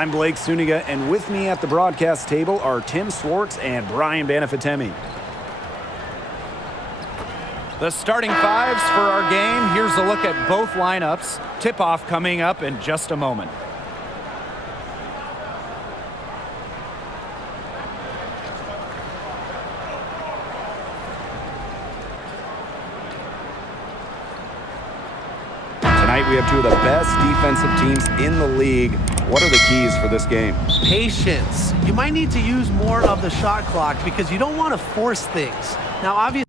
I'm Blake Suniga, and with me at the broadcast table are Tim Swartz and Brian Banafitemi. The starting fives for our game. Here's a look at both lineups. Tip-off coming up in just a moment. Tonight we have two of the best defensive teams in the league. What are the keys for this game? Patience. You might need to use more of the shot clock because you don't want to force things. Now, obviously,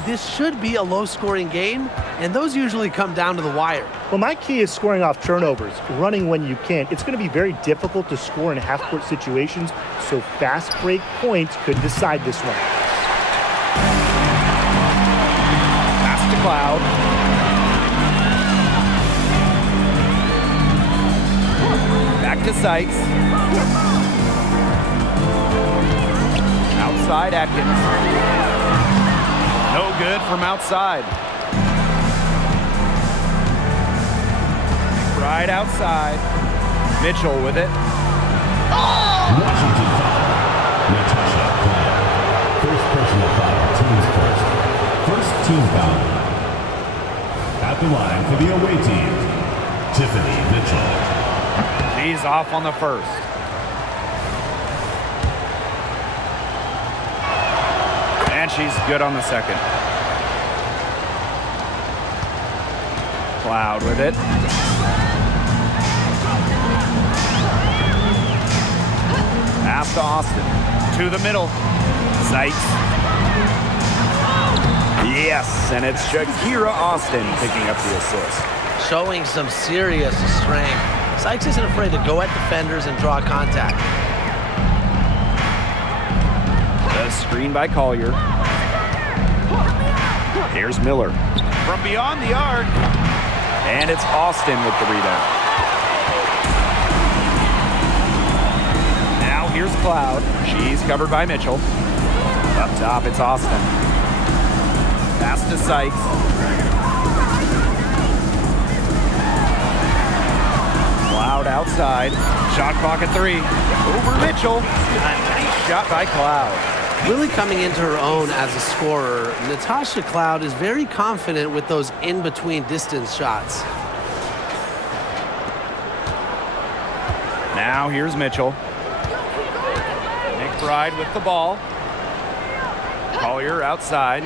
this should be a low-scoring game, and those usually come down to the wire. Well, my key is scoring off turnovers, running when you can. It's going to be very difficult to score in half-court situations, so fast break points could decide this one. Pass to Cloud. Back to Sykes. Outside Atkins. No good from outside. Right outside. Mitchell with it. Washington foul. Natasha Cloud. First personal foul. Team's first team foul. At the line for the away team, Tiffany Mitchell. She's off on the first. And she's good on the second. Cloud with it. Pass to Austin. To the middle. Sykes. Yes, and it's Shakira Austin picking up the assist. Showing some serious strength. Sykes isn't afraid to go at defenders and draw contact. The screen by Collier. Here's Miller. From beyond the arc. And it's Austin with the rebound. Now here's Cloud. She's covered by Mitchell. Up top, it's Austin. Pass to Sykes. Cloud outside. Shot clock at 3. Over Mitchell. A nice shot by Cloud. Really coming into her own as a scorer, Natasha Cloud is very confident with those in-between distance shots. Now here's Mitchell. McBride with the ball. Collier outside.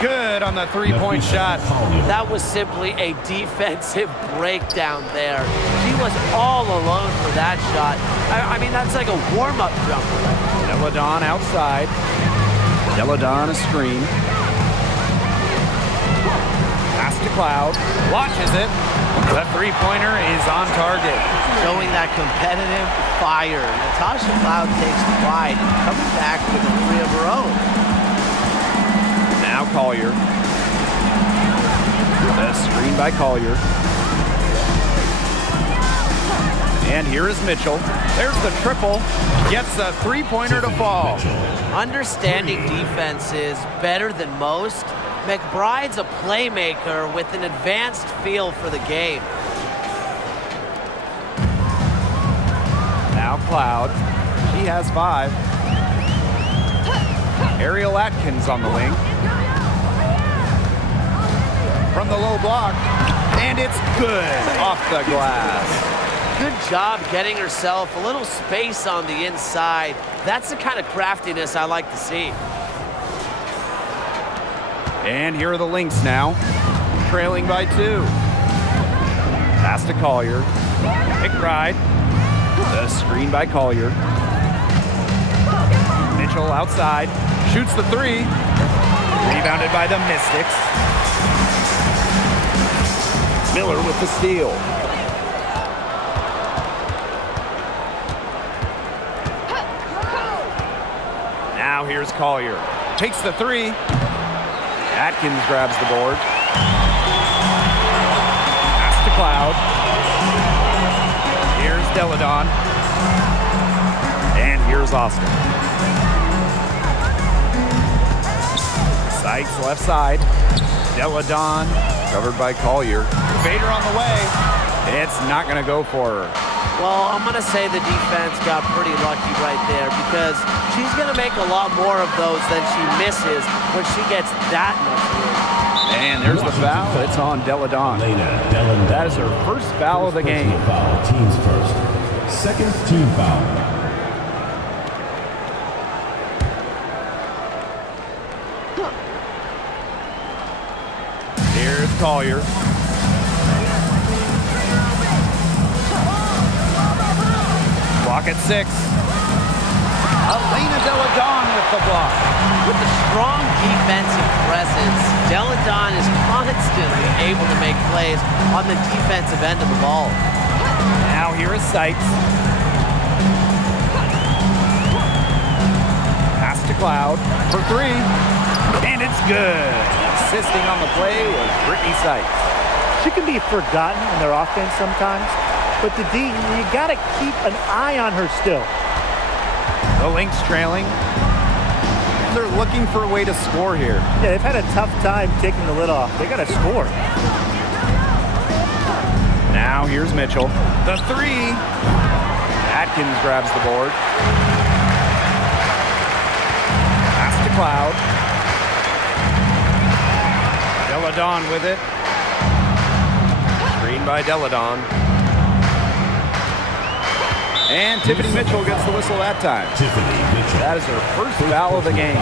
Good on the three-point shot. That was simply a defensive breakdown there. She was all alone for that shot. I mean, that's like a warm-up jumper. Deladon outside. Deladon a screen. Pass to Cloud. Watches it. The three-pointer is on target. Showing that competitive fire. Natasha Cloud takes pride in coming back with a three of her own. Now Collier. The screen by Collier. And here is Mitchell. There's the triple. Gets the three-pointer to fall. Understanding defense is better than most. McBride's a playmaker with an advanced feel for the game. Now Cloud. She has 5. Ariel Atkins on the wing. From the low block. And it's good off the glass. Good job getting herself a little space on the inside. That's the kind of craftiness I like to see. And here are the Lynx now, trailing by 2. Pass to Collier. McBride. The screen by Collier. Mitchell outside. Shoots the 3. Rebounded by the Mystics. Miller with the steal. Now here's Collier. Takes the 3. Atkins grabs the board. Pass to Cloud. Here's Deladon. And here's Austin. Sykes left side. Deladon Covered by Collier. Vader on the way. It's not going to go for her. Well, I'm going to say the defense got pretty lucky right there because she's going to make a lot more of those than she misses when she gets that much room. And there's the foul. It's on Deladon. That is her first foul of the game. Foul, teams first. Second team foul. Here's Collier. Block at 6. Elena Deladon with the block. With the strong defensive presence, Deladon is constantly able to make plays on the defensive end of the ball. Now here is Sykes. Pass to Cloud for 3. And it's good. Assisting on the play was Brittany Sykes. She can be forgotten in their offense sometimes, but the D, you got to keep an eye on her still. The Lynx trailing. They're looking for a way to score here. Yeah, they've had a tough time taking the lid off. They got to score. Now here's Mitchell. The 3. Atkins grabs the board. Pass to Cloud. Deladon with it. Screen by Deladon. And Tiffany Mitchell gets the whistle that time. Tiffany Mitchell. That is her first foul of the game.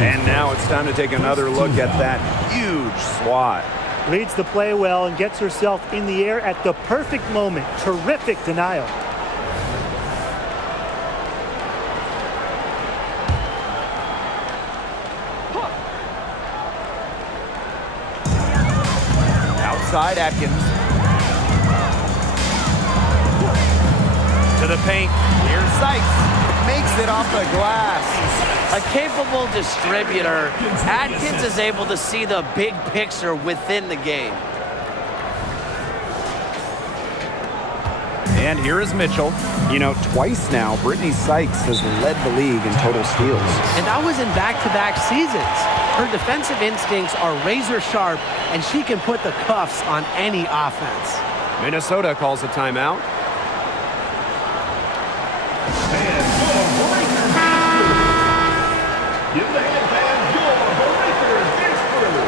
And now it's time to take another look at that huge swat. Reads the play well and gets herself in the air at the perfect moment. Terrific denial. Outside Atkins. To the paint. Here's Sykes. Makes it off the glass. A capable distributor, Atkins is able to see the big picture within the game. And here is Mitchell. You know, twice now, Brittany Sykes has led the league in total steals. And that was in back-to-back seasons. Her defensive instincts are razor sharp, and she can put the cuffs on any offense. Minnesota calls a timeout. Give the handband your Breaker Discord.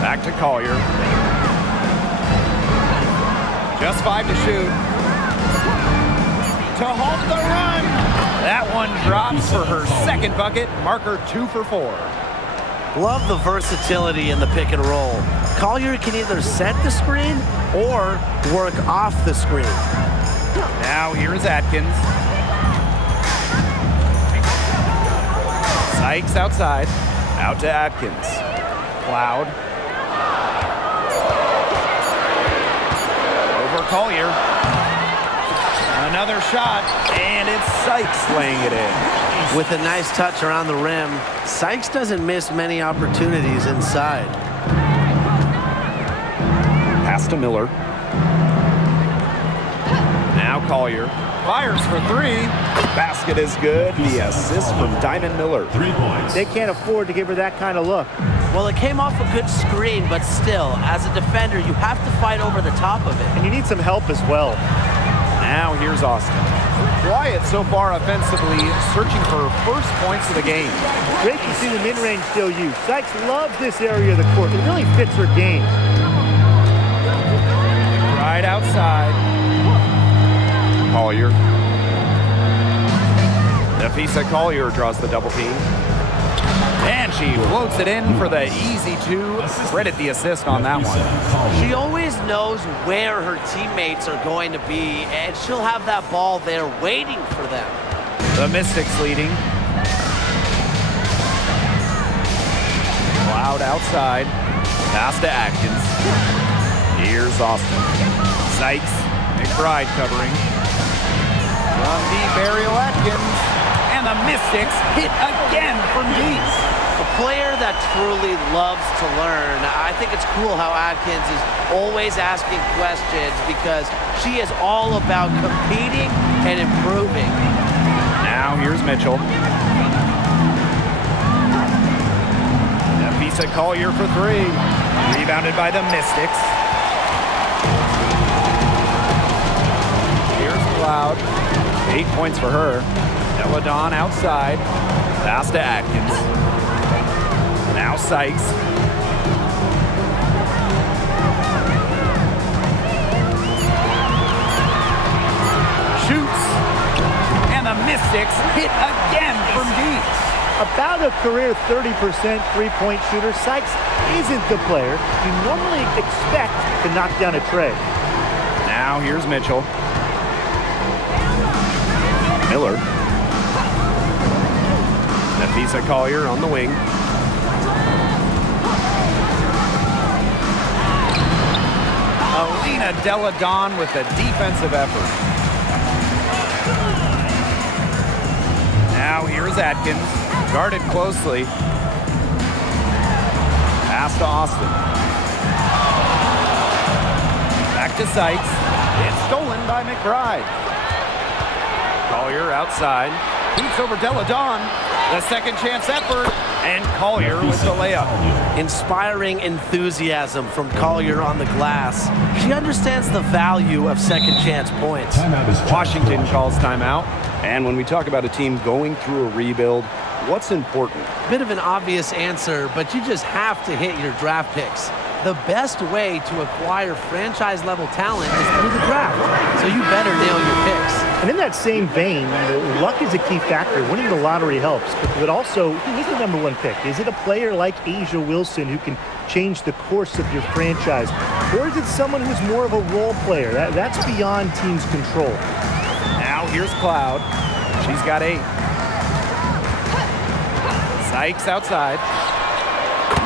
Back to Collier. Just 5 to shoot. To halt the run. That one drops for her second bucket. Marker 2 for 4. Love the versatility in the pick and roll. Collier can either set the screen or work off the screen. Now here's Atkins. Sykes outside. Out to Atkins. Cloud. Over Collier. Another shot, and it's Sykes laying it in. With a nice touch around the rim, Sykes doesn't miss many opportunities inside. Pass to Miller. Now Collier fires for 3. Basket is good. The assist from Diamond Miller. 3 points. They can't afford to give her that kind of look. Well, it came off a good screen, but still, as a defender, you have to fight over the top of it. And you need some help as well. Now here's Austin. Quiet so far offensively, searching for her first points of the game. Great to see the mid-range still used. Sykes loves this area of the court. It really fits her game. Right outside. Collier. Nafisa Collier draws the double team. And she floats it in for the easy 2. Credit the assist on that one. She always knows where her teammates are going to be, and she'll have that ball there waiting for them. The Mystics leading. Cloud outside. Pass to Atkins. Here's Austin. Sykes. McBride covering. From deep, Ariel Atkins. And the Mystics hit again from deep. A player that truly loves to learn. I think it's cool how Atkins is always asking questions because she is all about competing and improving. Now here's Mitchell. Nafisa Collier for three. Rebounded by the Mystics. Here's Cloud. 8 points for her. Deladon outside. Pass to Atkins. Now Sykes. Shoots. And the Mystics hit again from deep. About a career 30% three-point shooter, Sykes isn't the player you normally expect to knock down a tray. Now here's Mitchell. Miller. Nafisa Collier on the wing. Alina Deladon with a defensive effort. Now here's Atkins. Guarded closely. Pass to Austin. Back to Sykes. It's stolen by McBride. Collier outside. Beats over Deladon. The second chance effort. And Collier with the layup. Inspiring enthusiasm from Collier on the glass. She understands the value of second chance points. Washington calls timeout. And when we talk about a team going through a rebuild, what's important? Bit of an obvious answer, but you just have to hit your draft picks. The best way to acquire franchise-level talent is through the draft, so you better nail your picks. And in that same vein, luck is a key factor. Winning the lottery helps, but also, who is the number one pick? Is it a player like Asia Wilson who can change the course of your franchise? Or is it someone who's more of a role player? That's beyond teams' control. Now here's Cloud. She's got 8. Sykes outside.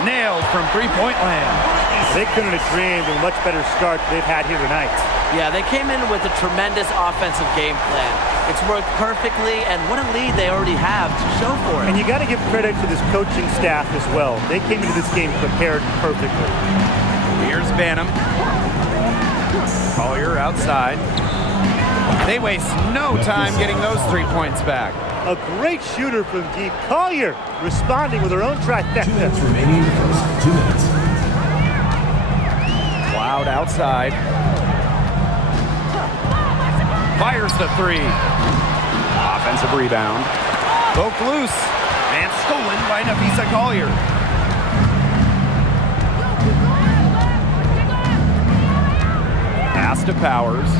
Nailed from three-point land. They couldn't have dreamed of a much better start they've had here tonight. Yeah, they came in with a tremendous offensive game plan. It's worked perfectly, and what a lead they already have to show for it. And you got to give credit to this coaching staff as well. They came into this game prepared perfectly. Here's Banham. Collier outside. They waste no time getting those 3 points back. A great shooter from deep. Collier responding with her own trifecta. 2 minutes remaining in the first. 2 minutes. Cloud outside. Fires the 3. Offensive rebound. Poked loose. And stolen by Nafisa Collier. Pass to Powers.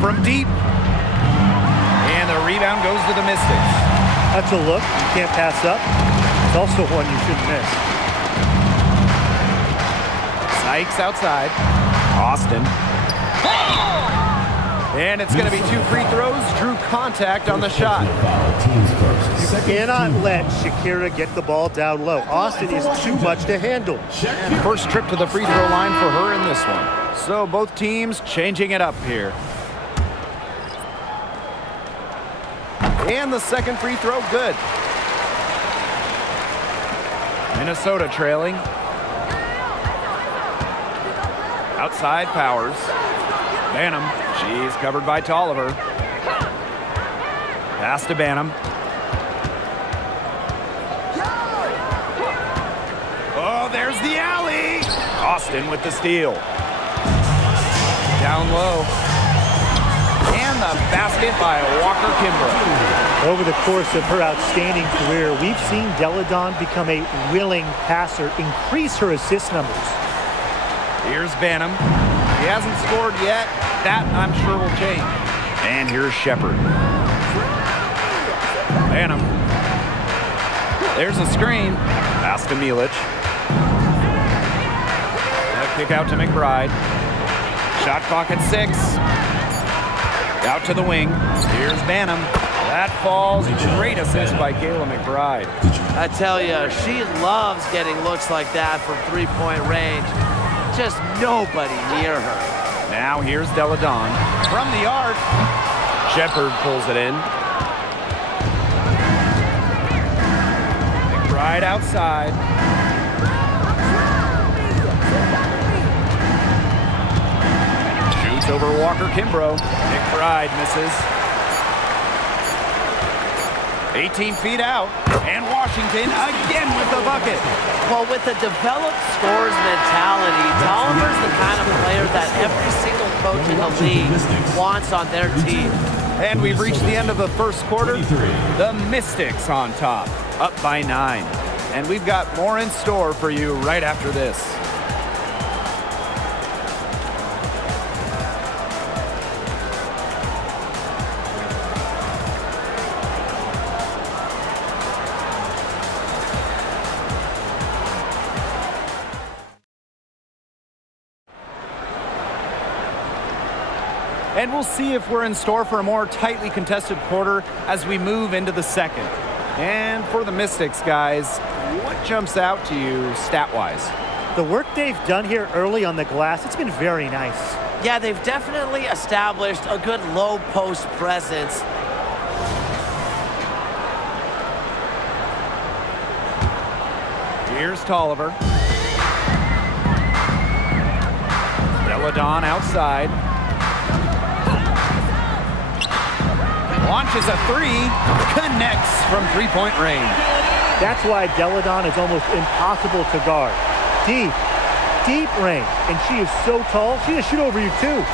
From deep. And the rebound goes to the Mystics. That's a look you can't pass up. It's also one you shouldn't miss. Sykes outside. Austin. And it's going to be 2 free throws. Drew contact on the shot. You cannot let Shakira get the ball down low. Austin is too much to handle. First trip to the free throw line for her in this one. So both teams changing it up here. And the second free throw, good. Minnesota trailing. Outside Powers. Banham, she's covered by Tolliver. Pass to Banham. Oh, there's the alley. Austin with the steal. Down low. And the basket by Walker Kimbrough. Over the course of her outstanding career, we've seen Deladon become a willing passer, increase her assist numbers. Here's Banham. He hasn't scored yet. That, I'm sure, will change. And here's Shepard. Banham. There's a screen. Pass to Milic. A kick out to McBride. Shot clock at 6. Out to the wing. Here's Banham. That falls. Great assist by Kayla McBride. I tell you, she loves getting looks like that from three-point range. Just nobody near her. Now here's Deladon. From the arc. Shepard pulls it in. McBride outside. Shoots over Walker Kimbrough. McBride misses. 18 feet out, and Washington again with the bucket. Well, with a developed scores mentality, Tolliver's the kind of player that every single coach in the league wants on their team. And we've reached the end of the first quarter. The Mystics on top, up by 9. And we've got more in store for you right after this. And we'll see if we're in store for a more tightly contested quarter as we move into the second. And for the Mystics, guys, what jumps out to you stat-wise? The work they've done here early on the glass, it's been very nice. Yeah, they've definitely established a good low post presence. Here's Tolliver. Deladon outside. Launches a three, connects from three-point range. That's why Deladon is almost impossible to guard. Deep range, and she is so tall, she can shoot over you too.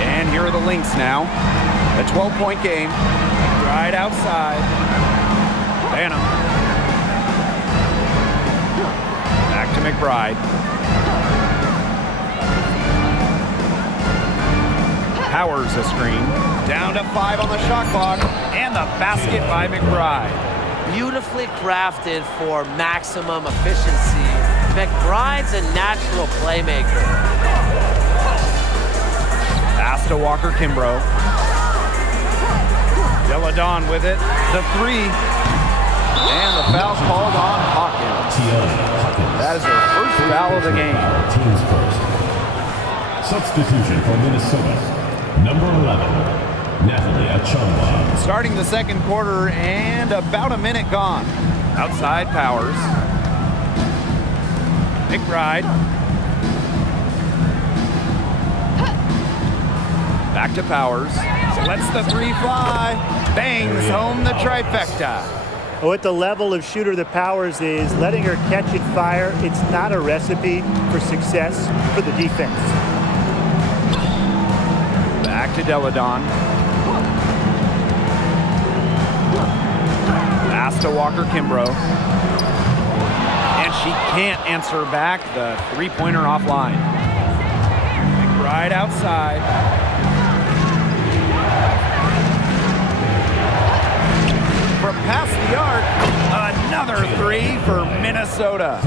And here are the Lynx now. A 12-point game, right outside. Banham. Back to McBride. Powers a screen. Down to 5 on the shot clock. And the basket by McBride. Beautifully crafted for maximum efficiency. McBride's a natural playmaker. Pass to Walker Kimbrough. Deladon with it. The three. And the foul called on Hawkins. That is her first foul of the game. Team's first. Substitution for Minnesota. Number 11. Natalie Achonwa. Starting the second quarter and about a minute gone. Outside Powers. McBride. Back to Powers. Lets the three fly. Bangs home the trifecta. Oh, at the level of shooter that Powers is, letting her catch and fire, it's not a recipe for success for the defense. Back to Deladon. Pass to Walker Kimbrough. And she can't answer back the three-pointer offline. McBride outside. From past the arc, another three for Minnesota.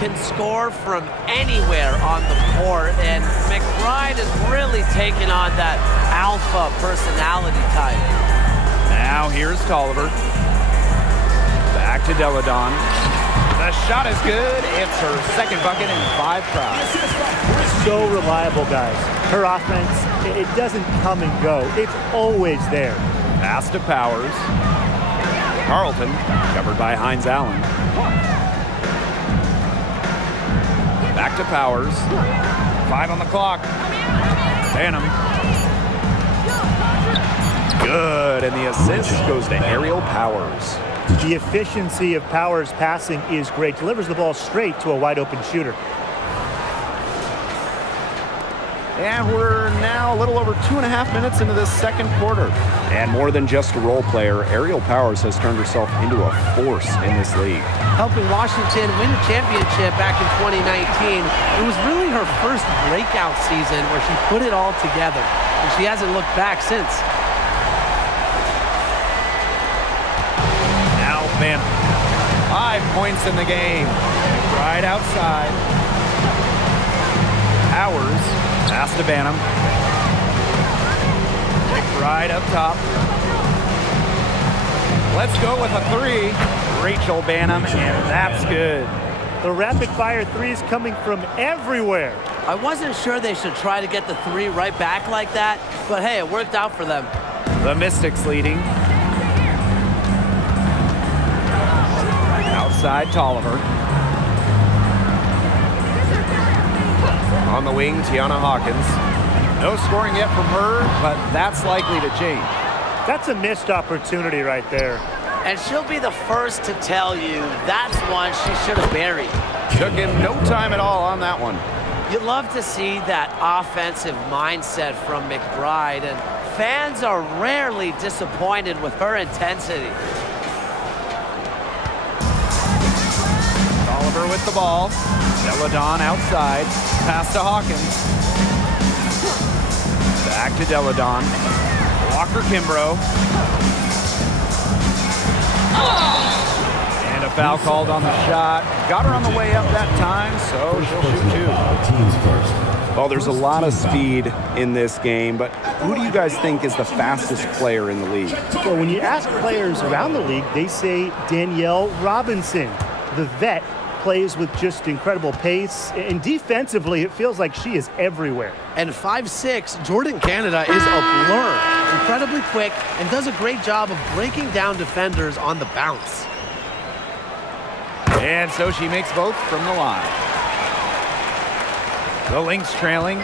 Can score from anywhere on the court, and McBride is really taking on that alpha personality type. Now here's Tolliver. Back to Deladon. The shot is good. It's her second bucket in 5 tries. So reliable, guys. Her offense, it doesn't come and go. It's always there. Pass to Powers. Carlton, covered by Hines Allen. Back to Powers. 5 on the clock. Banham. Good, and the assist goes to Aerial Powers. The efficiency of Powers' passing is great. Delivers the ball straight to a wide-open shooter. And we're now a little over 2.5 minutes into this second quarter. And more than just a role player, Aerial Powers has turned herself into a force in this league. Helping Washington win a championship back in 2019. It was really her first breakout season where she put it all together, and she hasn't looked back since. Now Banham. 5 points in the game. Right outside. Powers. Pass to Banham. Right up top. Let's go with a three. Rachel Banham, and that's good. The rapid-fire threes coming from everywhere. I wasn't sure they should try to get the three right back like that, but hey, it worked out for them. The Mystics leading. Outside, Tolliver. On the wing, Tiana Hawkins. No scoring yet from her, but that's likely to change. That's a missed opportunity right there. And she'll be the first to tell you that's one she should have buried. Took him no time at all on that one. You love to see that offensive mindset from McBride, and fans are rarely disappointed with her intensity. Oliver with the ball. Deladon outside. Pass to Hawkins. Back to Deladon. Walker Kimbrough. And a foul called on the shot. Got her on the way up that time, so she'll shoot two. Teams first. Well, there's a lot of speed in this game, but who do you guys think is the fastest player in the league? Well, when you ask players around the league, they say Danielle Robinson. The vet plays with just incredible pace, and defensively, it feels like she is everywhere. And 5'6", Jordan Canada is a blur. Incredibly quick and does a great job of breaking down defenders on the bounce. And so she makes both from the line. The Lynx trailing.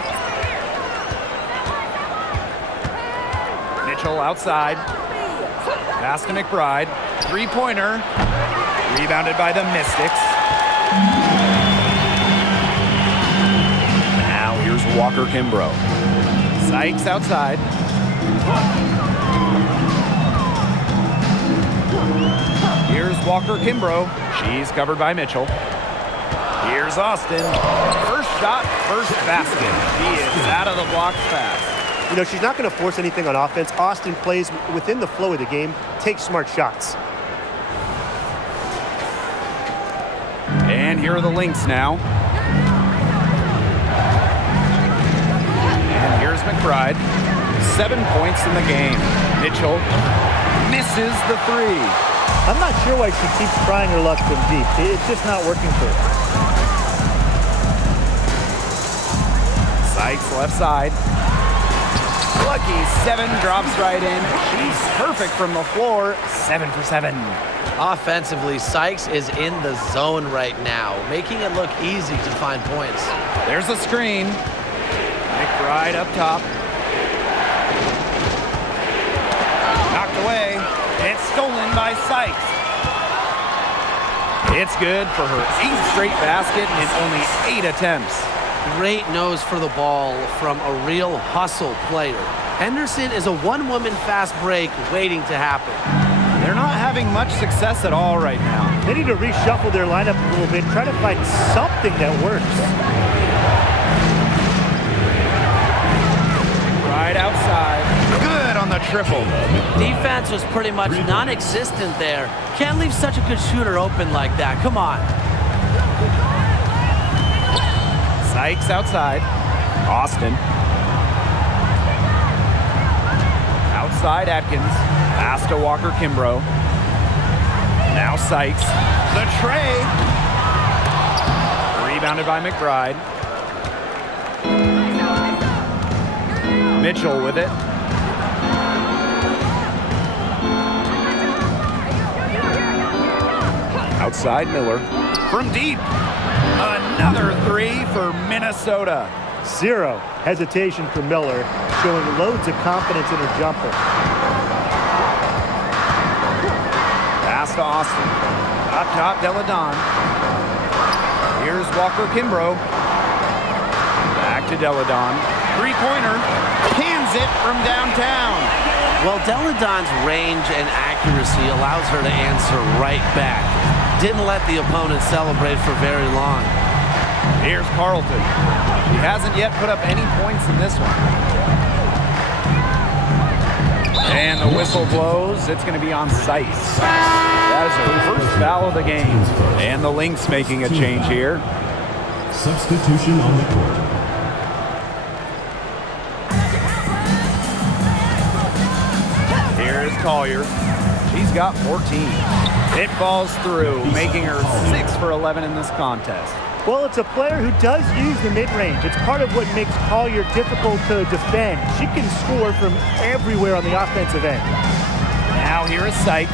Mitchell outside. Pass to McBride. Three-pointer. Rebounded by the Mystics. Now here's Walker Kimbrough. Sykes outside. Here's Walker Kimbrough. She's covered by Mitchell. Here's Austin. First shot, first basket. She is out of the blocks fast. You know, she's not going to force anything on offense. Austin plays within the flow of the game, takes smart shots. And here are the Lynx now. And here's McBride. 7 points in the game. Mitchell misses the three. I'm not sure why she keeps trying her luck from deep. It's just not working for her. Sykes left side. Lucky 7 drops right in. She's perfect from the floor. 7 for 7. Offensively, Sykes is in the zone right now, making it look easy to find points. There's a screen. McBride up top. Knocked away. It's stolen by Sykes. It's good for her 8th straight basket in only 8 attempts. Great nose for the ball from a real hustle player. Henderson is a one-woman fast break waiting to happen. They're not having much success at all right now. They need to reshuffle their lineup a little bit, try to find something that works. Right outside. Good on the triple. Defense was pretty much non-existent there. Can't leave such a good shooter open like that. Come on. Sykes outside. Austin. Outside Atkins. Pass to Walker Kimbrough. Now Sykes. The tray. Rebounded by McBride. Mitchell with it. Outside Miller. From deep. Another three for Minnesota. Zero hesitation for Miller, showing loads of confidence in her jumper. Pass to Austin. Up top, Deladon. Here's Walker Kimbrough. Back to Deladon. Three-pointer. Cans it from downtown. Well, Deladon's range and accuracy allows her to answer right back. Didn't let the opponent celebrate for very long. Here's Carlton. She hasn't yet put up any points in this one. And the whistle blows. It's going to be on Sykes. That is her first foul of the game. And the Lynx making a change here. Substitution on the court. Here's Collier. She's got 14. It falls through, making her 6 for 11 in this contest. Well, it's a player who does use the mid-range. It's part of what makes Collier difficult to defend. She can score from everywhere on the offensive end. Now here is Sykes.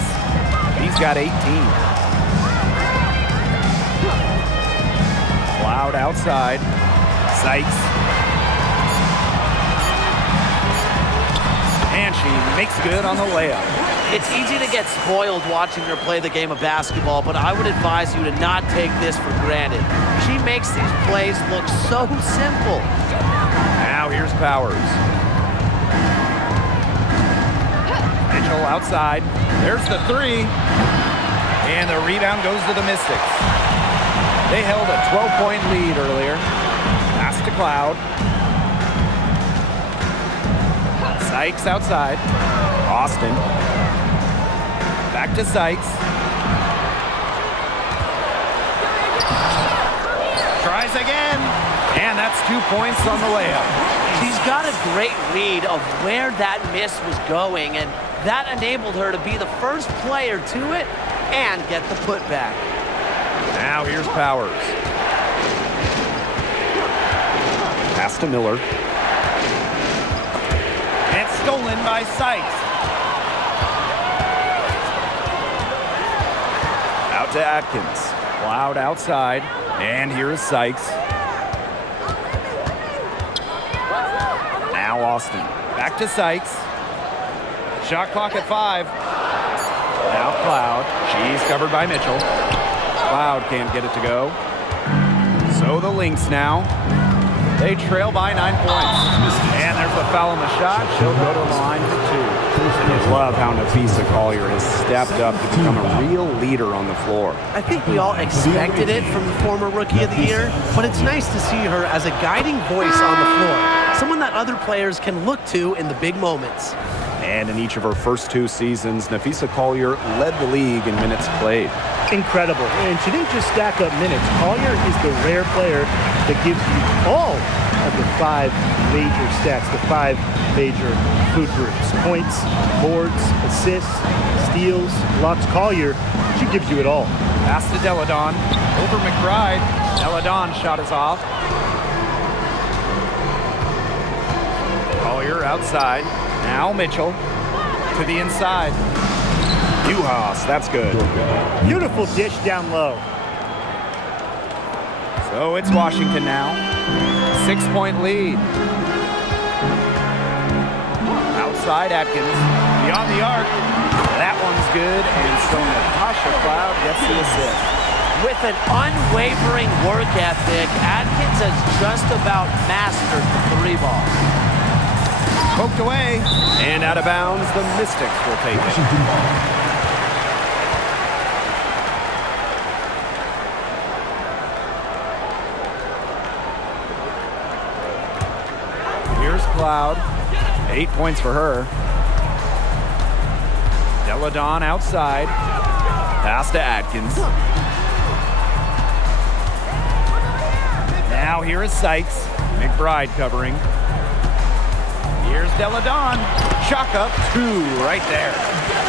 He's got 18. Cloud outside. Sykes. And she makes good on the layup. It's easy to get spoiled watching her play the game of basketball, but I would advise you to not take this for granted. She makes these plays look so simple. Now here's Powers. Mitchell outside. There's the three. And the rebound goes to the Mystics. They held a 12-point lead earlier. Pass to Cloud. Sykes outside. Austin. Back to Sykes. Tries again. And that's 2 points on the layup. She's got a great read of where that miss was going, and that enabled her to be the first player to it and get the putback. Now here's Powers. Pass to Miller. And it's stolen by Sykes. Out to Atkins. Cloud outside. And here is Sykes. Now Austin. Back to Sykes. Shot clock at 5. Now Cloud. She's covered by Mitchell. Cloud can't get it to go. So the Lynx now. They trail by 9 points. And there's a foul on the shot. She'll go to the line for 2. I love how Napheesa Collier has stepped up to become a real leader on the floor. I think we all expected it from the former Rookie of the Year, but it's nice to see her as a guiding voice on the floor, someone that other players can look to in the big moments. And in each of her first 2 seasons, Napheesa Collier led the league in minutes played. Incredible. And she didn't just stack up minutes. Collier is the rare player that gives you all of the 5 major stats, the 5 major food groups. Points, boards, assists, steals, blocks. Collier, she gives you it all. Pass to Deladon. Over McBride. Deladon shot is off. Collier outside. Now Mitchell to the inside. Juhas, that's good. Beautiful dish down low. So it's Washington now. 6-point lead. Outside Atkins. Beyond the arc. That one's good. And so Natasha Cloud gets the assist. With an unwavering work ethic, Atkins has just about mastered the 3-ball. Poked away. And out of bounds, the Mystics will take it. Here's Cloud. 8 points for her. Deladon outside. Pass to Atkins. Now here is Sykes. McBride covering. Here's Deladon. Chalk up 2 right there.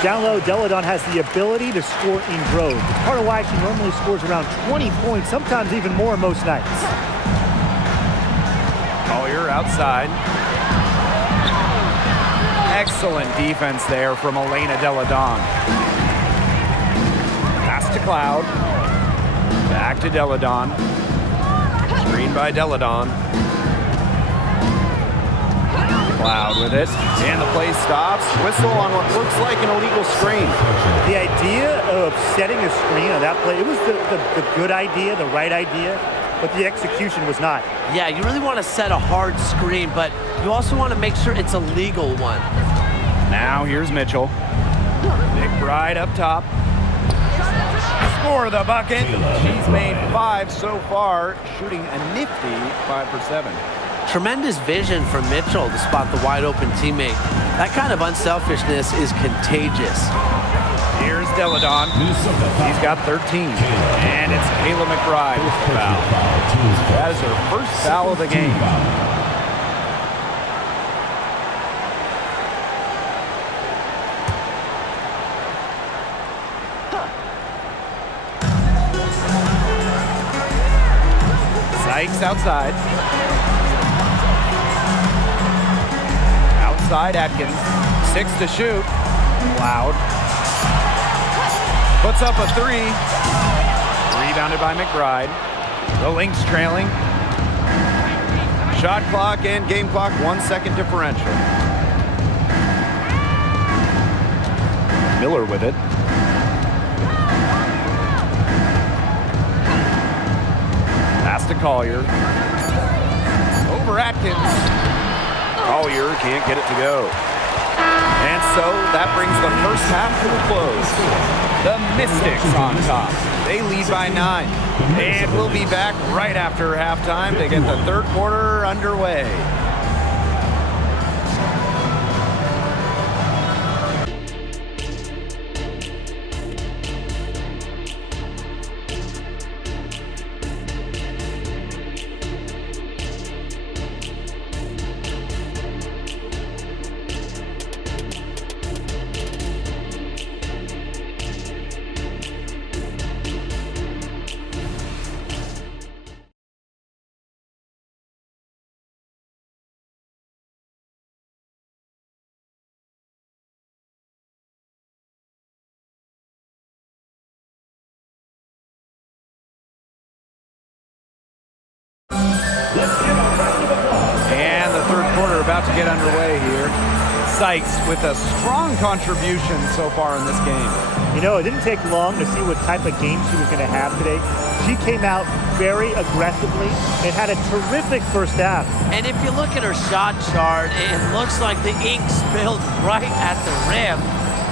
Down low, Deladon has the ability to score in droves. It's part of why she normally scores around 20 points, sometimes even more most nights. Collier outside. Excellent defense there from Elena Deladon. Pass to Cloud. Back to Deladon. Screen by Deladon. Cloud with it. And the play stops. Whistle on what looks like an illegal screen. The idea of setting a screen on that play, it was the good idea, the right idea, but the execution was not. Yeah, you really want to set a hard screen, but you also want to make sure it's a legal one. Now here's Mitchell. McBride up top. Score the bucket. She's made 5 so far, shooting a nifty 5 for 7. Tremendous vision from Mitchell to spot the wide open teammate. That kind of unselfishness is contagious. Here's Deladon. He's got 13. And it's Kayla McBride with the foul. That is her first foul of the game. Sykes outside. Outside Atkins. 6 to shoot. Loud. Puts up a 3. Rebounded by McBride. The LYNX trailing. Shot clock and game clock, 1 second differential. Miller with it. Pass to Collier. Over Atkins. Collier can't get it to go. And so that brings the first half to a close. The Mystics on top. They lead by 9. And we'll be back right after halftime to get the third quarter underway. And the third quarter about to get underway here. Sykes with a strong contribution so far in this game. You know, it didn't take long to see what type of game she was going to have today. She came out very aggressively and had a terrific first half. And if you look at her shot chart, it looks like the ink spilled right at the rim.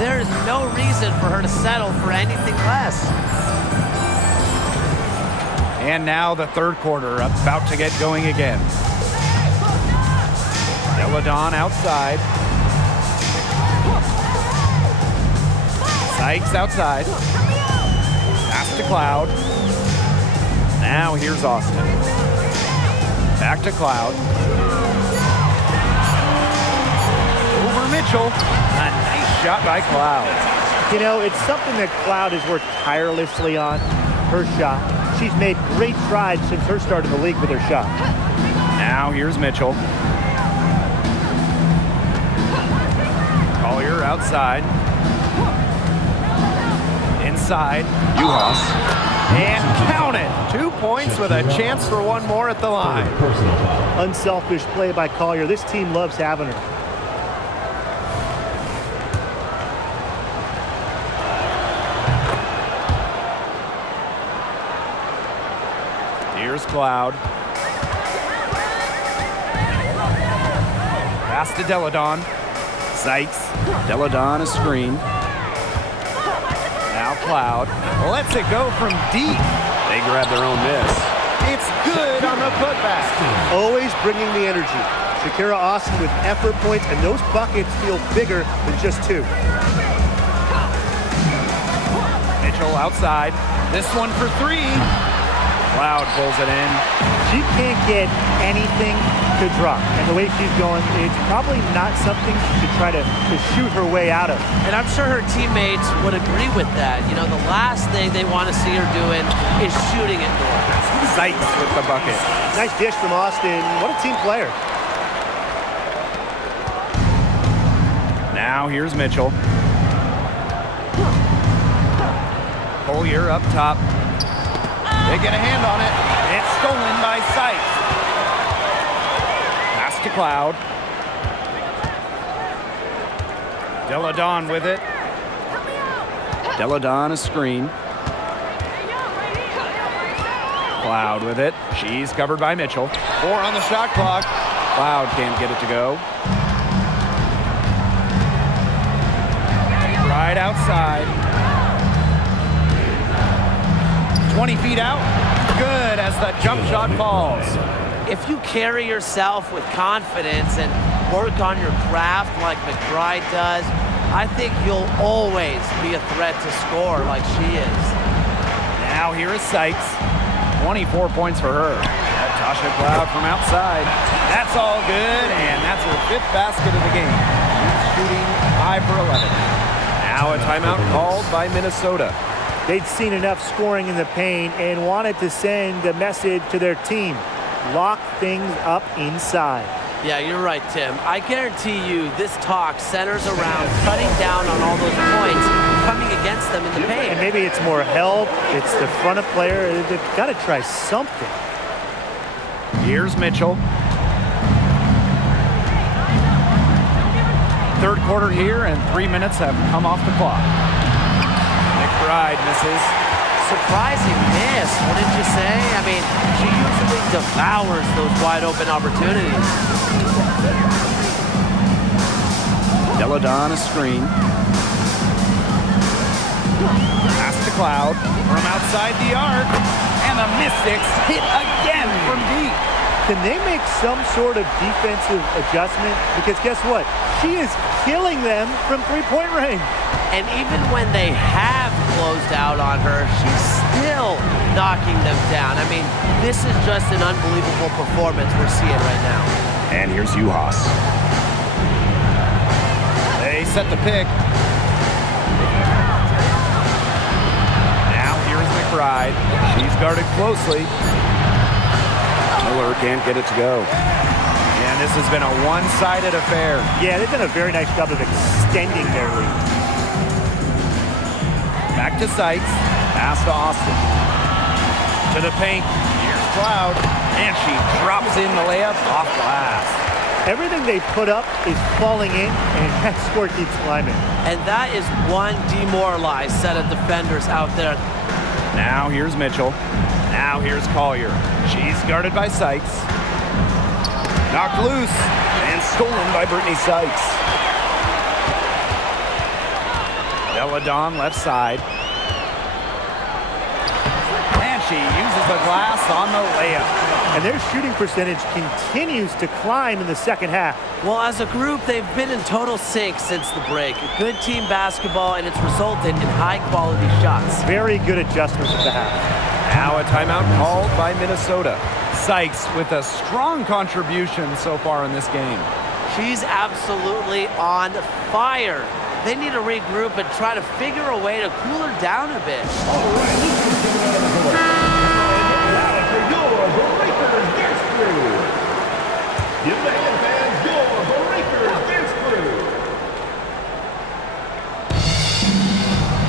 There is no reason for her to settle for anything less. And now the third quarter about to get going again. Deladon outside. Sykes outside. Pass to Cloud. Now here's Austin. Back to Cloud. Over Mitchell. A nice shot by Cloud. You know, it's something that Cloud has worked tirelessly on, her shot. She's made great strides since her start in the league with her shot. Now here's Mitchell. Collier outside. Inside. Uhas. And count it. 2 points with a chance for one more at the line. Unselfish play by Collier. This team loves having her. Here's Cloud. Pass to Deladon. Sykes. Deladon a screen. Now Cloud. Lets it go from deep. They grab their own miss. It's good on the putback. Always bringing the energy. Shakira Austin with effort points, and those buckets feel bigger than just 2. Mitchell outside. This one for 3. Cloud pulls it in. She can't get anything to drop. And the way she's going, it's probably not something to try to shoot her way out of. And I'm sure her teammates would agree with that. You know, the last thing they want to see her doing is shooting it more. Sykes with the bucket. Nice dish from Austin. What a team player. Now here's Mitchell. Collier up top. They get a hand on it. It's stolen by Sykes. Pass to Cloud. Deladon with it. Deladon a screen. Cloud with it. She's covered by Mitchell. 4 on the shot clock. Cloud can't get it to go. Right outside. 20 feet out. Good as the jump shot falls. If you carry yourself with confidence and work on your craft like McBride does, I think you'll always be a threat to score like she is. Now here is Sykes. 24 points for her. Tasha Cloud from outside. That's all good, and that's her 5th basket of the game. She's shooting 5 for 11. Now a timeout called by Minnesota. They'd seen enough scoring in the paint and wanted to send a message to their team. Lock things up inside. Yeah, you're right, Tim. I guarantee you this talk centers around cutting down on all those points coming against them in the paint. And maybe it's more help, it's the front of player. They've got to try something. Here's Mitchell. Third quarter here, and 3 minutes have come off the clock. McBride misses. Surprising miss, wouldn't you say? I mean, she usually devours those wide open opportunities. Deladon a screen. Pass to Cloud from outside the arc, and the Mystics hit again from deep. Can they make some sort of defensive adjustment? Because guess what? She is killing them from three-point range. And even when they have closed out on her, she's still knocking them down. I mean, this is just an unbelievable performance we're seeing right now. And here's Uhas. They set the pick. Now here's McBride. She's guarded closely. Miller can't get it to go. And this has been a one-sided affair. Yeah, they've done a very nice job of extending their lead. Back to Sykes. Pass to Austin. To the paint. Here's Cloud. And she drops in the layup off glass. Everything they put up is falling in, and that score keeps climbing. And that is one demoralized set of defenders out there. Now here's Mitchell. Now here's Collier. She's guarded by Sykes. Knocked loose and stolen by Brittany Sykes. Deladon left side. And she uses the glass on the layup. And their shooting percentage continues to climb in the second half. Well, as a group, they've been in total sync since the break. Good team basketball, and it's resulted in high-quality shots. Very good adjustments at the half. Now a timeout called by Minnesota. Sykes with a strong contribution so far in this game. She's absolutely on fire. They need to regroup and try to figure a way to cool her down a bit.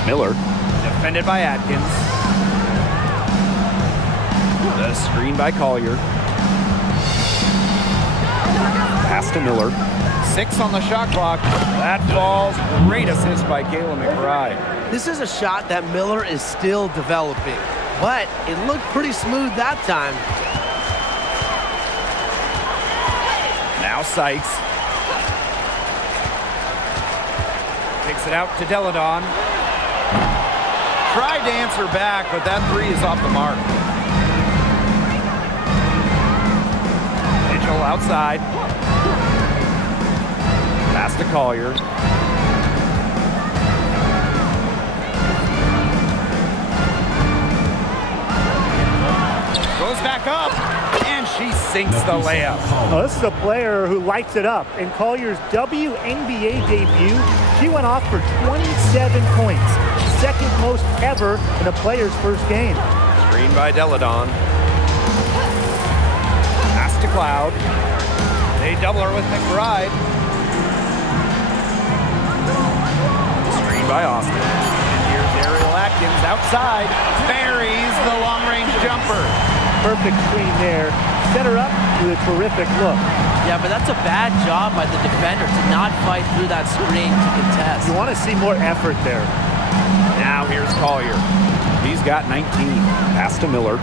Miller, defended by Atkins. The screen by Collier. Pass to Miller. 6 on the shot clock. That falls. Great assist by Kayla McBride. This is a shot that Miller is still developing, but it looked pretty smooth that time. Now Sykes. Kicks it out to Deladon. Tried to answer back, but that three is off the mark. Mitchell outside. Pass to Collier. Goes back up, and she sinks the layup. Oh, this is a player who lights it up. In Collier's WNBA debut, she went off for 27 points. Second most ever in a player's first game. Screen by Deladon. Pass to Cloud. They double her with McBride. Screen by Austin. And here's Ariel Atkins outside. Buries the long-range jumper. Perfect screen there. Set her up with a terrific look. Yeah, but that's a bad job by the defender to not fight through that screen to contest. You want to see more effort there. Now here's Collier. He's got 19. Pass to Miller.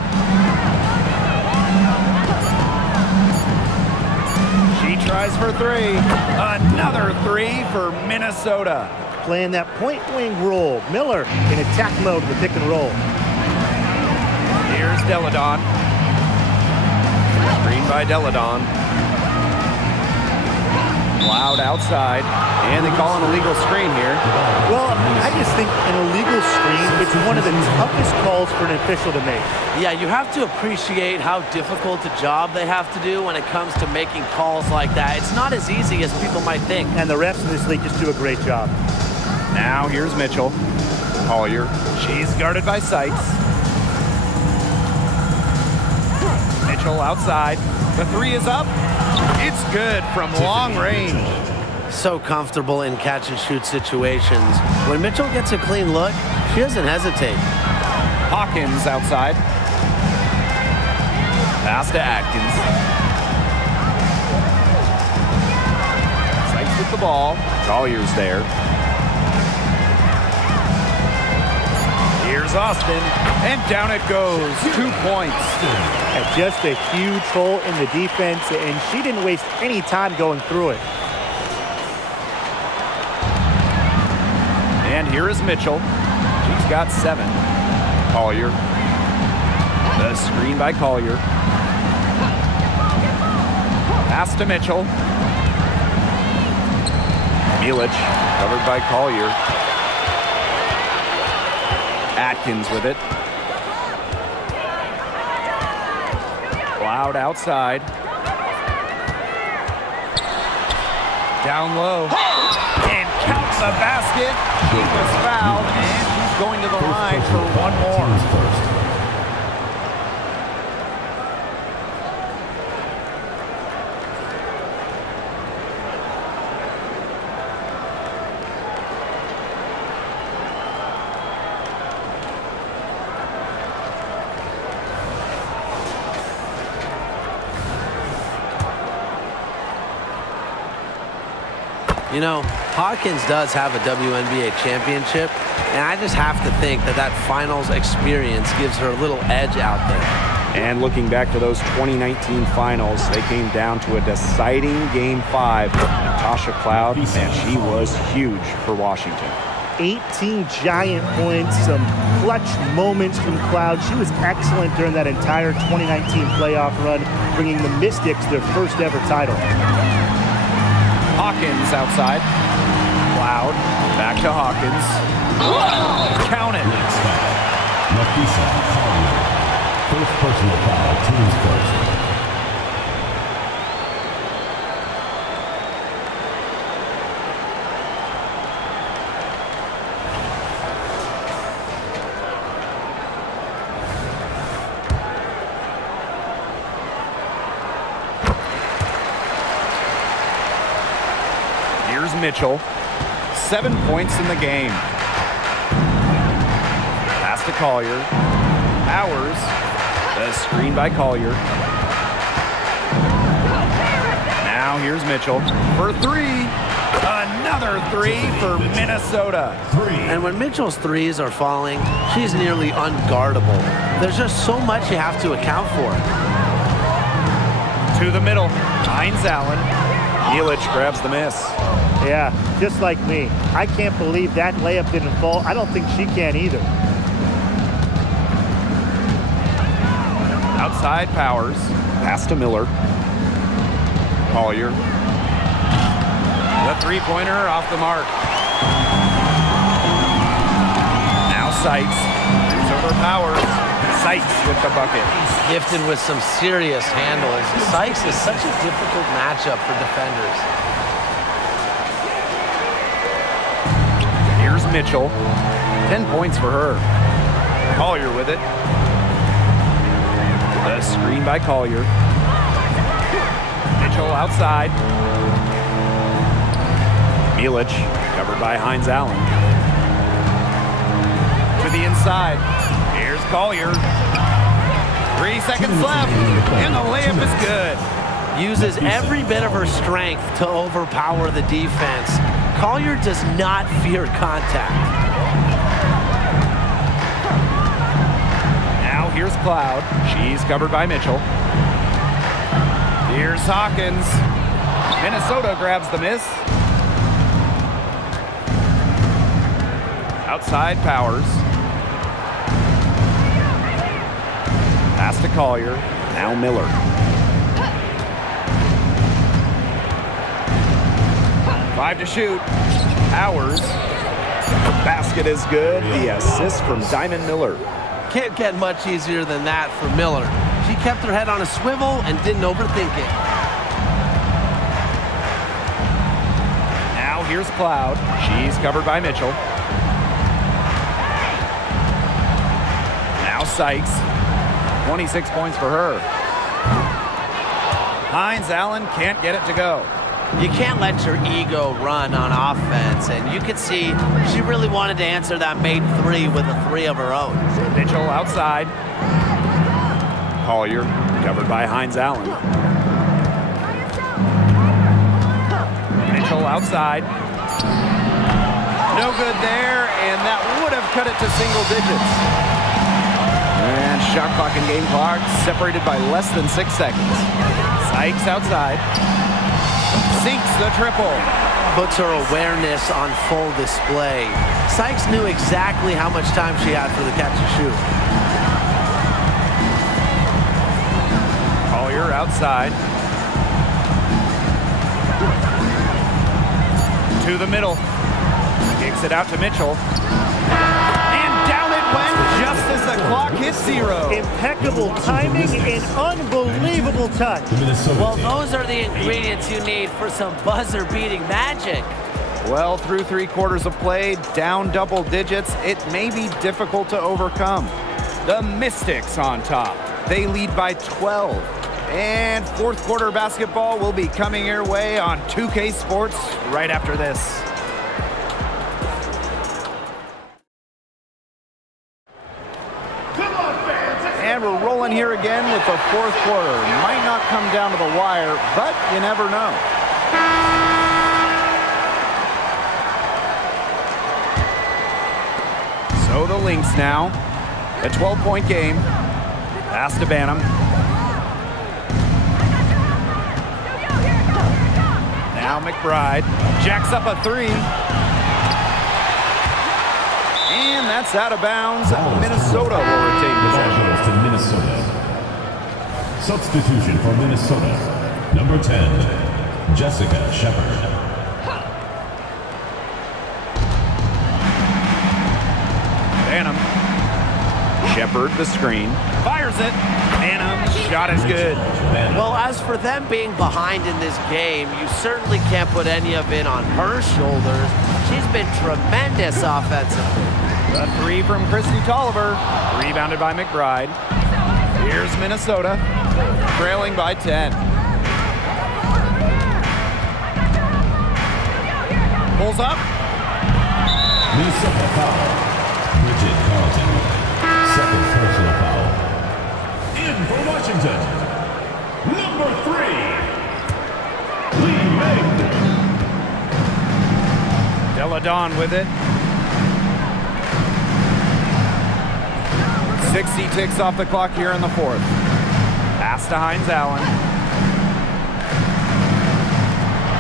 She tries for three. Another three for Minnesota. Playing that point wing role. Miller in attack mode with pick and roll. Here's Deladon. Screen by Deladon. Loud outside. And they call an illegal screen here. Well, I just think an illegal screen, it's one of the toughest calls for an official to make. Yeah, you have to appreciate how difficult a job they have to do when it comes to making calls like that. It's not as easy as people might think. And the refs in this league just do a great job. Now here's Mitchell. Collier. She's guarded by Sykes. Mitchell outside. The three is up. It's good from long range. So comfortable in catch-and-shoot situations. When Mitchell gets a clean look, she doesn't hesitate. Hawkins outside. Pass to Atkins. Sykes with the ball. Collier's there. Here's Austin, and down it goes. 2 points. And just a huge hole in the defense, and she didn't waste any time going through it. And here is Mitchell. She's got 7. Collier. The screen by Collier. Pass to Mitchell. Milic covered by Collier. Atkins with it. Cloud outside. Down low. And counts the basket. She was fouled, and she's going to the line for one more. You know, Hawkins does have a WNBA championship, and I just have to think that that finals experience gives her a little edge out there. And looking back to those 2019 finals, they came down to a deciding Game 5. Natasha Cloud, and she was huge for Washington. 18 giant points, some clutch moments from Cloud. She was excellent during that entire 2019 playoff run, bringing the Mystics their first ever title. Hawkins outside. Cloud. Back to Hawkins. Count it. Next foul. Nafisa Collier. First personal foul, team's first. Here's Mitchell. 7 points in the game. Pass to Collier. Powers. The screen by Collier. Now here's Mitchell for 3. Another 3 for Minnesota. And when Mitchell's threes are falling, she's nearly unguardable. There's just so much you have to account for. To the middle. Hines Allen. Milic grabs the miss. Yeah, just like me. I can't believe that layup didn't fall. I don't think she can either. Outside Powers. Pass to Miller. Collier. The three-pointer off the mark. Now Sykes. Moves over Powers. Sykes with the bucket. Gifted with some serious handles. Sykes is such a difficult matchup for defenders. Here's Mitchell. 10 points for her. Collier with it. The screen by Collier. Mitchell outside. Milic covered by Hines Allen. To the inside. Here's Collier. 3 seconds left, and the layup is good. Uses every bit of her strength to overpower the defense. Collier does not fear contact. Now here's Cloud. She's covered by Mitchell. Here's Hawkins. Minnesota grabs the miss. Outside Powers. Pass to Collier. Now Miller. Five to shoot. Powers. The basket is good. The assist from Diamond Miller. Can't get much easier than that for Miller. She kept her head on a swivel and didn't overthink it. Now here's Cloud. She's covered by Mitchell. Now Sykes. 26 points for her. Hines Allen can't get it to go. You can't let your ego run on offense, and you can see she really wanted to answer that made three with a three of her own. Mitchell outside. Collier covered by Hines Allen. Mitchell outside. No good there, and that would have cut it to single digits. And shot clock and game clock separated by less than 6 seconds. Sykes outside. Sinks the triple. Puts her awareness on full display. Sykes knew exactly how much time she had for the catch and shoot. Collier outside. To the middle. Kicks it out to Mitchell. And down it went just as the clock hit 0. Impeccable timing and unbelievable touch. The Minnesota Well, team. those are the ingredients you need for some buzzer-beating magic. Well, through 3 quarters of play, down double digits, it may be difficult to overcome. The Mystics on top. They lead by 12. And fourth quarter basketball will be coming your way on 2K Sports right after this. And we're rolling here again with the fourth quarter. Might not come down to the wire, but you never know. So the Lynx now, a 12-point game. Pass to Banham. Now McBride jacks up a 3. And that's out of bounds. Minnesota will retain possession. Ball goes to Minnesota. Substitution for Minnesota. Number 10, Jessica Shepard. Banham Shepard the screen. fires it. Banham's shot is good. Well, as for them being behind in this game, you certainly can't put any of it on her shoulders. She's been tremendous offensively. The 3 from Christy Tolliver, rebounded by McBride. Here's Minnesota, trailing by 10. Pulls up. Minnesota foul. Bridget Carlton. Second personal foul. In for Washington. Number 3, LYNX. Deladon with it. 60 ticks off the clock here in the fourth. Pass to Hines Allen.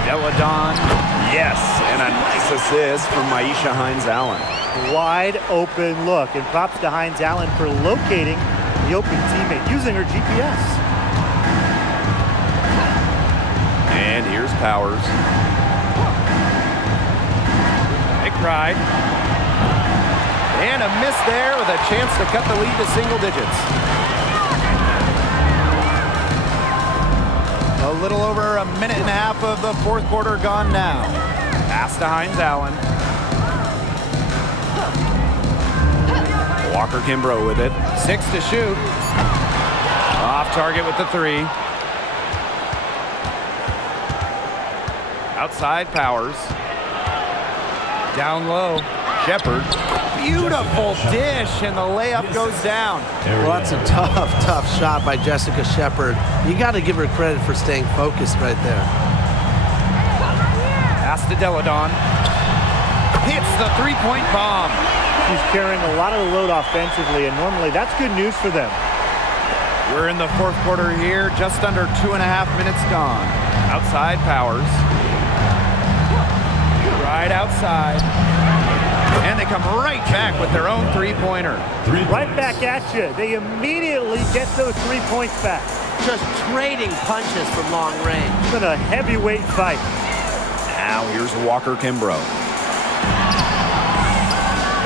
Deladon. Yes, and a nice assist from Maisha Hines Allen. Wide open look, and props to Hines Allen for locating the open teammate using her GPS. And here's Powers. McBride. And a miss there with a chance to cut the lead to single digits. A little over a minute and a half of the fourth quarter gone now. Pass to Hines Allen. Walker Kimbrough with it. 6 to shoot. Off target with the 3. Outside Powers. Down low. Shepard. Beautiful dish, and the layup goes down. Well, that's a tough shot by Jessica Shepard. You got to give her credit for staying focused right there. Pass to Deladon. Hits the 3-point bomb. She's carrying a lot of the load offensively, and normally that's good news for them. We're in the fourth quarter here, just under 2.5 minutes gone. Outside Powers. Right outside. And they come right back with their own 3-pointer. Right back at you. They immediately get those 3 points back. Just trading punches from long range. It's been a heavyweight fight. Now here's Walker Kimbrough.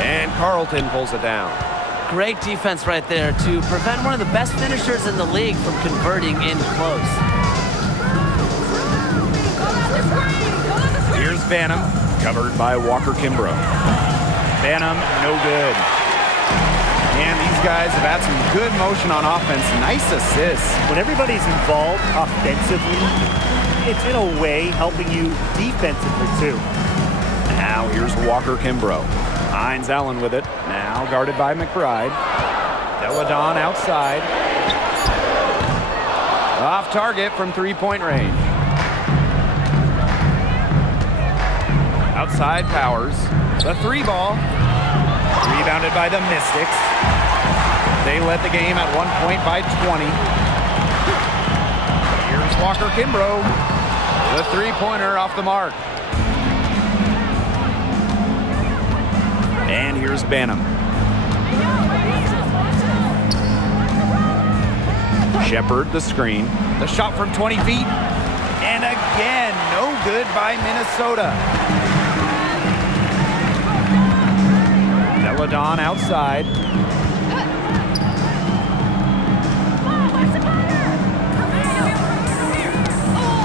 And Carlton pulls it down. Great defense right there to prevent one of the best finishers in the league from converting in close. Here's Banham. Covered by Walker Kimbrough. Banham, no good. And these guys have had some good motion on offense. Nice assists. When everybody's involved offensively, it's in a way helping you defensively too. Now here's Walker Kimbrough. Hines Allen with it. Now guarded by McBride. Deladon outside. Off target from three-point range. Outside Powers. The three ball. Rebounded by the Mystics. They led the game at 1 point by 20. Here's Walker Kimbrough. The three-pointer off the mark. And here's Banham. Shepard the screen. The shot from 20 feet. And again, no good by Minnesota. Deladon outside.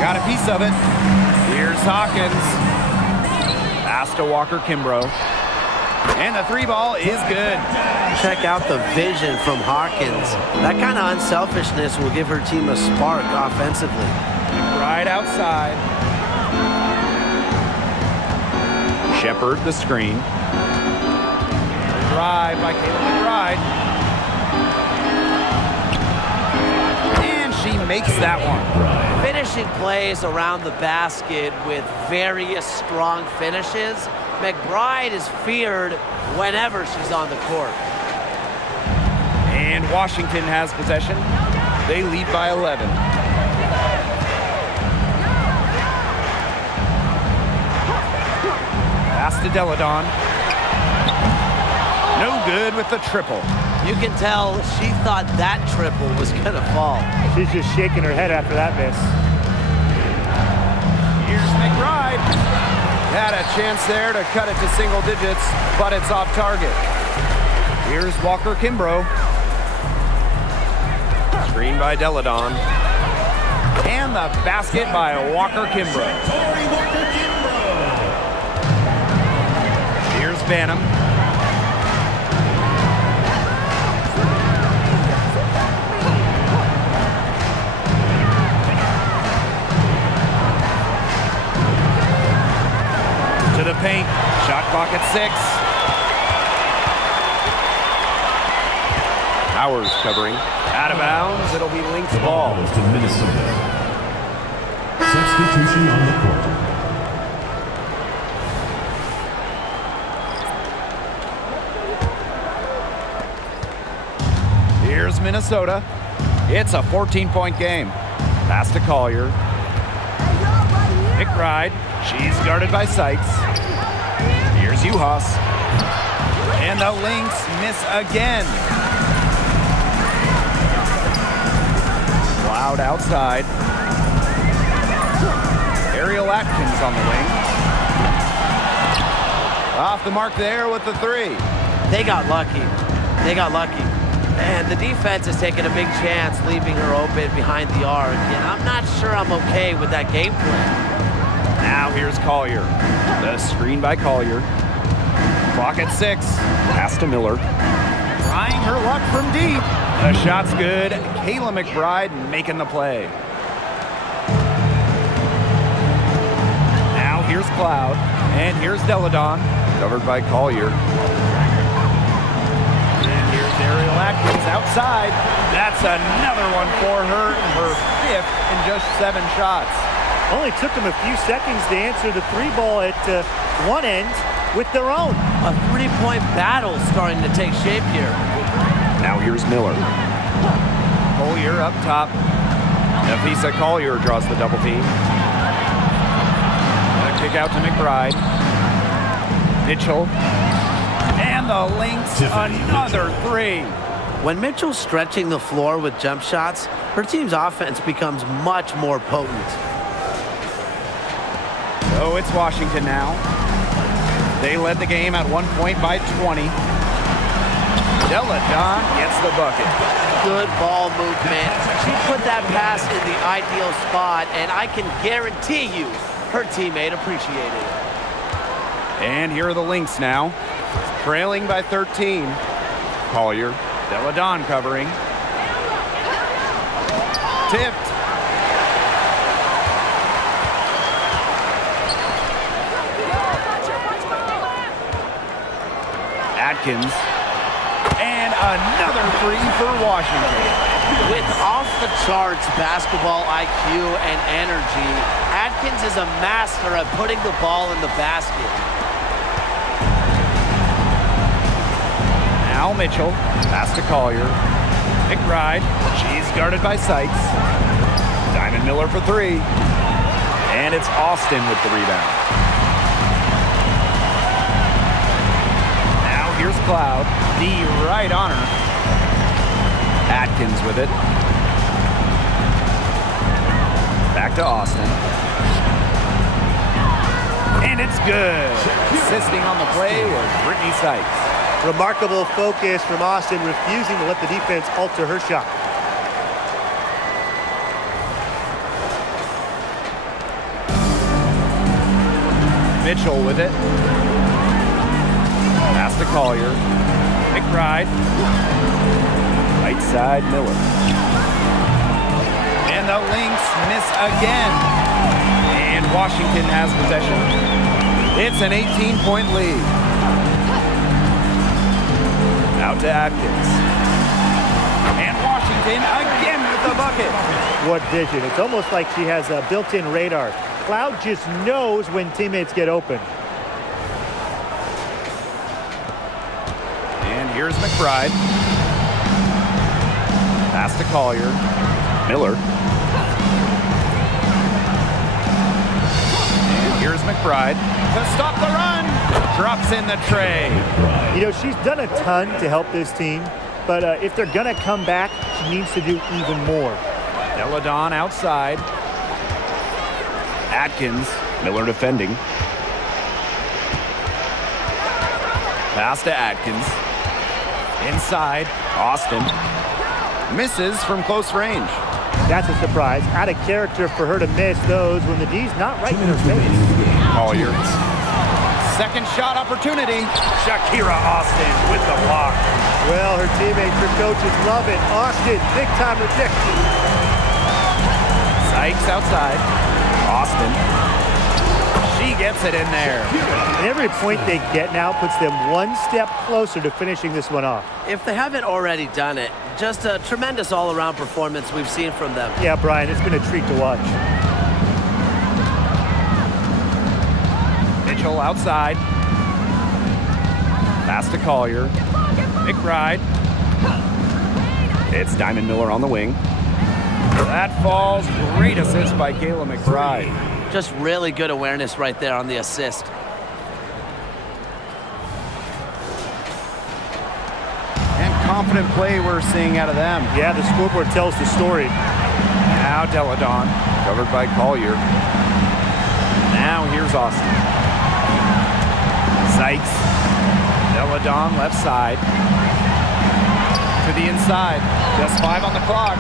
Got a piece of it. Here's Hawkins. Pass to Walker Kimbrough. And the three ball is good. Check out the vision from Hawkins. That kind of unselfishness will give her team a spark offensively. Right outside. Shepard the screen. Drive by Caleb McBride. And she makes that one. Finishing plays around the basket with various strong finishes. McBride is feared whenever she's on the court. And Washington has possession. They lead by 11. Pass to Deladon. No good with the triple. You can tell she thought that triple was gonna fall. She's just shaking her head after that miss. Here's McBride. Had a chance there to cut it to single digits, but it's off target. Here's Walker Kimbrough. Screen by Deladon. And the basket by Walker Kimbrough. Here's Banham. To the paint. Shot clock at 6. Powers covering. Out of bounds. It'll be Lynx ball. Ball goes to Minnesota. Substitution on the court. Here's Minnesota. It's a 14-point game. Pass to Collier. McBride. She's guarded by Sykes. Here's Uhas. And the Lynx miss again. Loud outside. Ariel Atkins on the wing. Off the mark there with the three. They got lucky. They got lucky. And the defense is taking a big chance leaving her open behind the arc. And I'm not sure I'm okay with that game plan. Now here's Collier. The screen by Collier. Clock at 6. Pass to Miller. Trying her luck from deep. The shot's good. Kayla McBride making the play. Now here's Cloud. And here's Deladon. Covered by Collier. And here's Ariel Atkins outside. That's another one for her. Her 5th in just 7 shots. Only took them a few seconds to answer the three ball at one end with their own. A three-point battle starting to take shape here. Now here's Miller. Collier up top. Nafisa Collier draws the double team. The kick out to McBride. Mitchell. And the Lynx, another three. When Mitchell's stretching the floor with jump shots, her team's offense becomes much more potent. So it's Washington now. They led the game at 1 point by 20. Deladon gets the bucket. Good ball movement. She put that pass in the ideal spot, and I can guarantee you her teammate appreciated it. And here are the Lynx now, trailing by 13. Collier Deladon covering. Tipped. Atkins. And another three for Washington. With off-the-charts basketball IQ and energy, Atkins is a master at putting the ball in the basket. Now Mitchell, pass to Collier. McBride, she's guarded by Sykes. Diamond Miller for three. And it's Austin with the rebound. Now here's Cloud, the right on her. Atkins with it. Back to Austin. And it's good. Assisting on the play was Brittany Sykes. Remarkable focus from Austin, refusing to let the defense alter her shot. Mitchell with it. Pass to Collier. McBride. Right side, Miller. And the Lynx miss again. And Washington has possession. It's an 18-point lead. Out to Atkins. And Washington again with the bucket. What vision. It's almost like she has a built-in radar. Cloud just knows when teammates get open. And here's McBride. Pass to Collier. Miller. And here's McBride to stop the run. Drops in the tray. You know, she's done a ton to help this team, but if they're going to come back, she needs to do even more. Deladon outside. Atkins. Miller defending. Pass to Atkins. Inside. Austin. Misses from close range. That's a surprise. Out of character for her to miss those when the D's not right in her face. Collier. Second shot opportunity. Shakira Austin with the block. Well, her teammates, her coaches love it. Austin, big time rejection. Sykes outside. Austin. She gets it in there. And every point they get now puts them one step closer to finishing this one off. If they haven't already done it, just a tremendous all-around performance we've seen from them. Yeah, Brian, it's been a treat to watch. Mitchell outside. Pass to Collier. McBride. It's Diamond Miller on the wing. That falls. Great assist by Kayla McBride. Just really good awareness right there on the assist. And confident play we're seeing out of them. Yeah, the scoreboard tells the story. Now Deladon, covered by Collier. Now here's Austin. Sykes. Deladon left side. To the inside. Just 5 on the clock.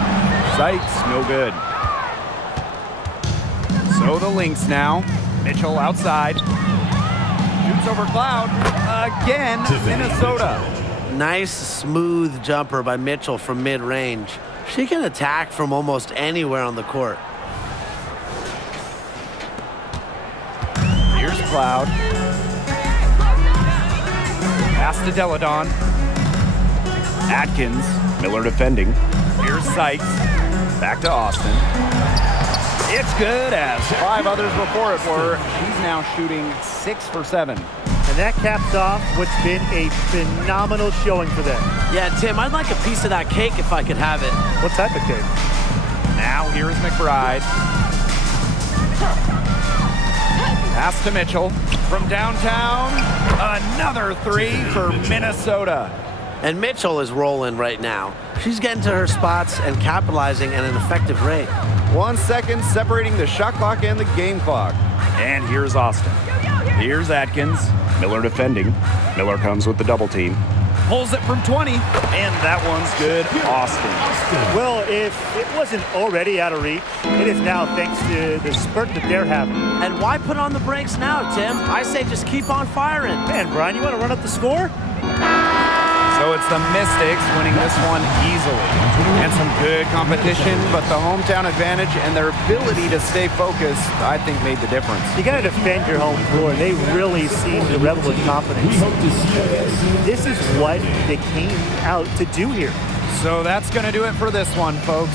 Sykes, no good. So the Lynx now. Mitchell outside. Shoots over Cloud. Again, Minnesota. Nice, smooth jumper by Mitchell from mid-range. She can attack from almost anywhere on the court. Here's Cloud. Pass to Deladon. Atkins. Miller defending. Here's Sykes. Back to Austin. It's good, as 5 others before it were. She's now shooting 6 for 7. And that caps off what's been a phenomenal showing for them. Yeah, Tim, I'd like a piece of that cake if I could have it. What type of cake? Now here's McBride. Pass to Mitchell. From downtown, another 3 for Minnesota. And Mitchell is rolling right now. She's getting to her spots and capitalizing at an effective rate. 1 second separating the shot clock and the game clock. And here's Austin. Here's Atkins. Miller defending. Miller comes with the double team. Pulls it from 20. And that one's good. Austin. Well, if it wasn't already out of reach, it is now thanks to the spurt that they're having. And why put on the brakes now, Tim? I say just keep on firing. Man, Brian, you want to run up the score? So it's the Mystics winning this one easily. And some good competition, but the hometown advantage and their ability to stay focused, I think, made the difference. You got to defend your home floor. They really seem to revel in confidence. This is what they came out to do here. So that's going to do it for this one, folks.